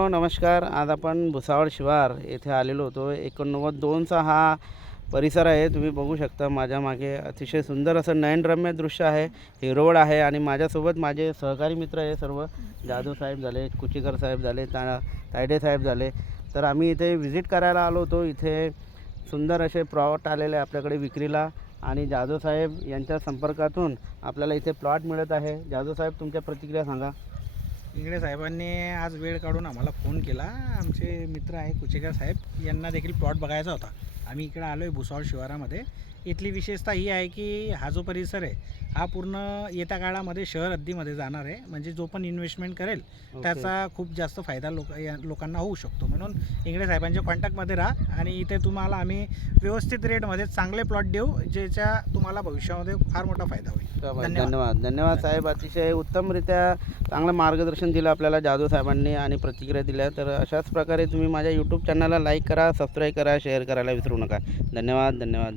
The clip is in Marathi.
हो, नमस्कार. आज आपण भुसावळ शिवार येथे आलेलो होतो. 89-2चा हा परिसर आहे. तुम्ही बघू शकता माझ्या मागे अतिशय सुंदर असं नयनरम्य दृश्य आहे. हिरवळ आहे आणि माझ्यासोबत माझे सहकारी मित्र आहे सर्व. जाधव साहेब झाले, कुचीकर साहेब झाले, तायडे साहेब झाले. तर आम्ही इथे व्हिजिट करायला आलो होतो. इथे सुंदर असे प्लॉट आलेले आपल्याकडे विक्रीला आणि जाधव साहेब यांच्या संपर्कातून आपल्याला इथे प्लॉट मिळत आहे. जाधव साहेब, तुमच्या प्रतिक्रिया सांगा. इंगळे साहेबांनी आज वेळ काढून आम्हाला फोन केला. आमचे मित्र आहे कुचेकर साहेब, यांना देखील प्लॉट बघायचा होता. आम्ही इकडे आलो आहे भुसावळ शिवारामध्ये. इथली विशेषता ही आहे की हा जो परिसर आहे हा पूर्ण येत्या काळामध्ये शहर हद्दीमध्ये जाणार आहे. म्हणजे जो पण इन्व्हेस्टमेंट करेल त्याचा खूप जास्त फायदा लोकांना होऊ शकतो. म्हणून इंगळे साहेबांच्या कॉन्टॅक्टमध्ये राहा आणि इथे तुम्हाला आम्ही व्यवस्थित रेटमध्ये चांगले प्लॉट देऊ, ज्याच्या तुम्हाला भविष्यामध्ये फार मोठा फायदा होईल. धन्यवाद धन्यवाद साहेब. अतिशय उत्तमरित्या चांगलं मार्गदर्शन दिलं आपल्याला जाधव साहेबांनी आणि प्रतिक्रिया दिल्या. तर अशाच प्रकारे तुम्ही माझ्या यूट्यूब चॅनलला लाईक करा, सबस्क्राईब करा, शेअर करायला विसरू नका. धन्यवाद धन्यवाद.